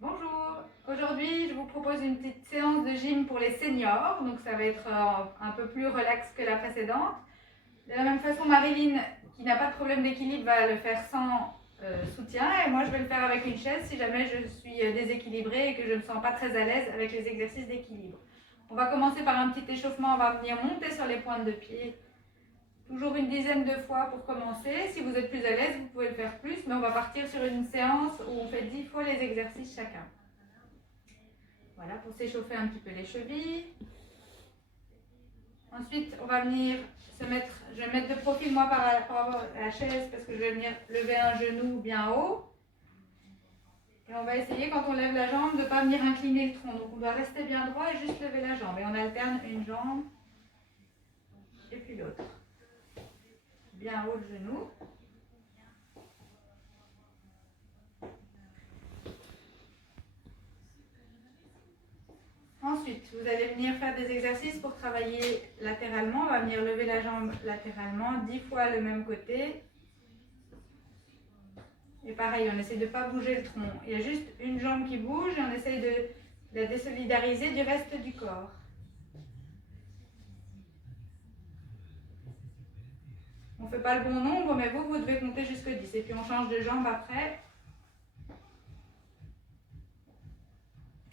Bonjour, aujourd'hui je vous propose une petite séance de gym pour les seniors, donc ça va être un peu plus relax que la précédente. De la même façon, Marilyn, qui n'a pas de problème d'équilibre, va le faire sans soutien et moi je vais le faire avec une chaise si jamais je suis déséquilibrée et que je ne me sens pas très à l'aise avec les exercices d'équilibre. On va commencer par un petit échauffement, on va venir monter sur les pointes de pied. Toujours une dizaine de fois pour commencer. Si vous êtes plus à l'aise, vous pouvez le faire plus, mais on va partir sur une séance où on fait 10 fois les exercices chacun. Voilà, pour s'échauffer un petit peu les chevilles. Ensuite, on va venir se mettre, je vais me mettre de profil moi par rapport à la chaise parce que je vais venir lever un genou bien haut. Et on va essayer, quand on lève la jambe, de ne pas venir incliner le tronc. Donc on doit rester bien droit et juste lever la jambe. Et on alterne une jambe et puis l'autre. Bien haut le genou. Ensuite, vous allez venir faire des exercices pour travailler latéralement. On va venir lever la jambe latéralement 10 fois le même côté. Et pareil, on essaie de ne pas bouger le tronc. Il y a juste une jambe qui bouge et on essaie de la désolidariser du reste du corps. On ne fait pas le bon nombre, mais vous devez compter jusqu'à 10. Et puis on change de jambe après.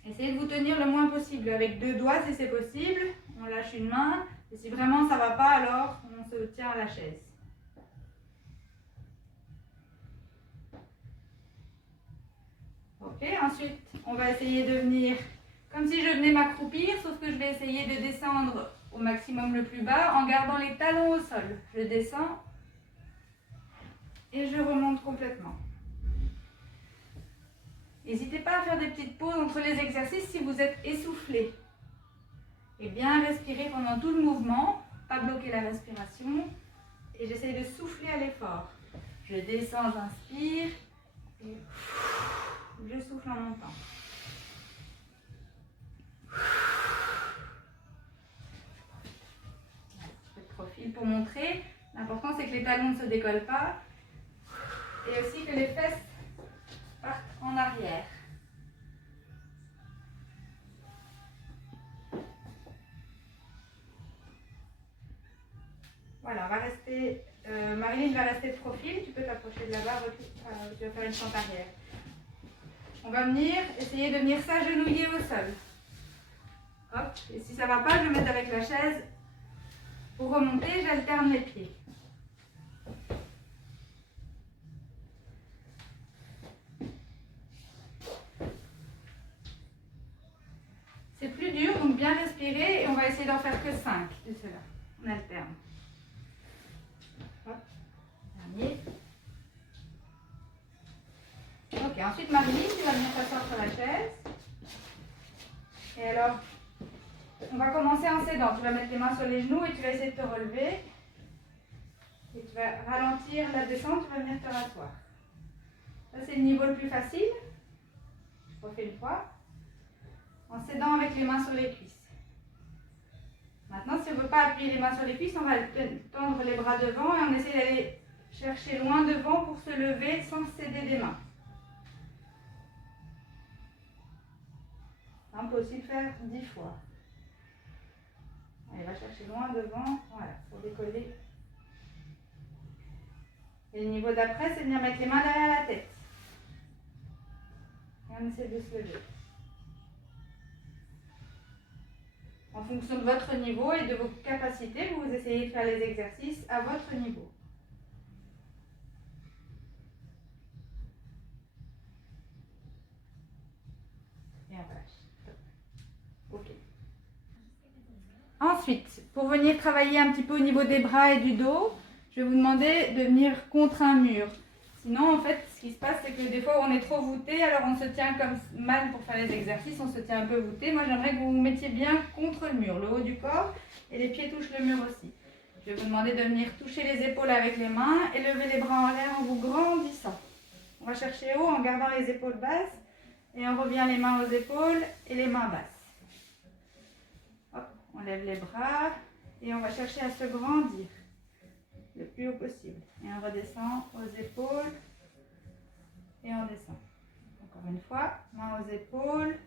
Essayez de vous tenir le moins possible. Avec 2 doigts si c'est possible. On lâche une main. Et si vraiment ça ne va pas, alors on se tient à la chaise. Ok, ensuite on va essayer de venir comme si je venais m'accroupir, sauf que je vais essayer de descendre au maximum le plus bas en gardant les talons au sol. Je descends et je remonte complètement. N'hésitez pas à faire des petites pauses entre les exercices si vous êtes essoufflé. Et bien respirer pendant tout le mouvement, pas bloquer la respiration. Et j'essaie de souffler à l'effort. Je descends, j'inspire et je souffle en montant. Je fais de profil pour montrer. L'important c'est que les talons ne se décollent pas et aussi que les fesses partent en arrière. Voilà, on va rester, Marilyn va rester de profil, tu peux t'approcher de la barre, tu vas faire une fente arrière. On va venir essayer de venir s'agenouiller au sol. Hop, et si ça ne va pas, je vais mettre avec la chaise. Pour remonter, j'alterne les pieds. C'est plus dur, donc bien respirer et on va essayer d'en faire que 5 de cela. On alterne. Hop, dernier. Ok, ensuite Marilyn, tu vas venir t'asseoir sur la chaise. Et alors, on va commencer en s'aidant. Tu vas mettre les mains sur les genoux et tu vas essayer de te relever. Et tu vas ralentir la descente, tu vas venir te rasseoir. Ça, c'est le niveau le plus facile. Je refais une fois. En s'aidant avec les mains sur les cuisses. Maintenant, si on ne veut pas appuyer les mains sur les cuisses, on va tendre les bras devant et on essaie d'aller chercher loin devant pour se lever sans céder des mains. On peut aussi le faire 10 fois. Allez, va chercher loin devant, voilà, pour décoller. Et le niveau d'après, c'est de venir mettre les mains derrière la tête. Et on essaie de se lever. En fonction de votre niveau et de vos capacités, vous essayez de faire les exercices à votre niveau. Et on relâche. Ok. Ensuite, pour venir travailler un petit peu au niveau des bras et du dos, je vais vous demander de venir contre un mur. Sinon, en fait, ce qui se passe, c'est que des fois, on est trop voûté, alors on se tient comme mal pour faire les exercices, on se tient un peu voûté. Moi, j'aimerais que vous vous mettiez bien contre le mur, le haut du corps, et les pieds touchent le mur aussi. Je vais vous demander de venir toucher les épaules avec les mains et lever les bras en l'air en vous grandissant. On va chercher haut en gardant les épaules basses, et on revient les mains aux épaules et les mains basses. Hop, on lève les bras, et on va chercher à se grandir le plus haut possible. Et on redescend aux épaules et on descend. Encore une fois, main aux épaules.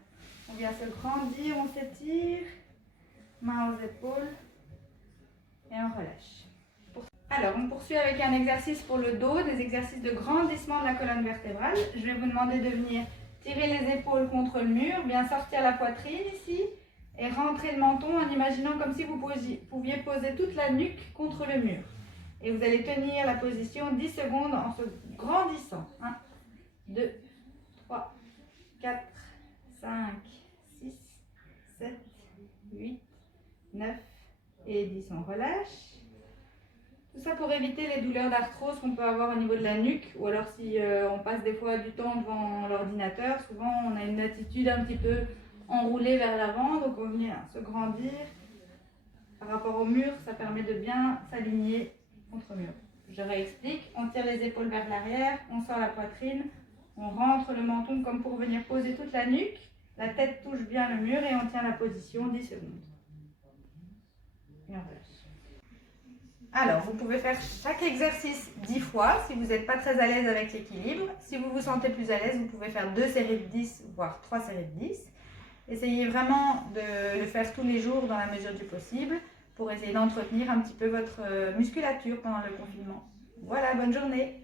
On vient se grandir, on s'étire. Main aux épaules. Et on relâche. Alors, on poursuit avec un exercice pour le dos, des exercices de grandissement de la colonne vertébrale. Je vais vous demander de venir tirer les épaules contre le mur, bien sortir la poitrine ici et rentrer le menton en imaginant comme si vous pouviez poser toute la nuque contre le mur. Et vous allez tenir la position 10 secondes en se grandissant. 1, 2, 3, 4, 5, 6, 7, 8, 9 et 10. On relâche. Tout ça pour éviter les douleurs d'arthrose qu'on peut avoir au niveau de la nuque, ou alors si on passe des fois du temps devant l'ordinateur, souvent on a une attitude un petit peu enroulée vers l'avant, donc on vient se grandir. Par rapport au mur, ça permet de bien s'aligner contre le mur. Je réexplique, on tire les épaules vers l'arrière, on sort la poitrine, on rentre le menton comme pour venir poser toute la nuque, la tête touche bien le mur et on tient la position 10 secondes. Et on relâche. Alors, vous pouvez faire chaque exercice 10 fois si vous n'êtes pas très à l'aise avec l'équilibre. Si vous vous sentez plus à l'aise, vous pouvez faire 2 séries de 10, voire 3 séries de 10. Essayez vraiment de le faire tous les jours dans la mesure du possible pour essayer d'entretenir un petit peu votre musculature pendant le confinement. Voilà, bonne journée!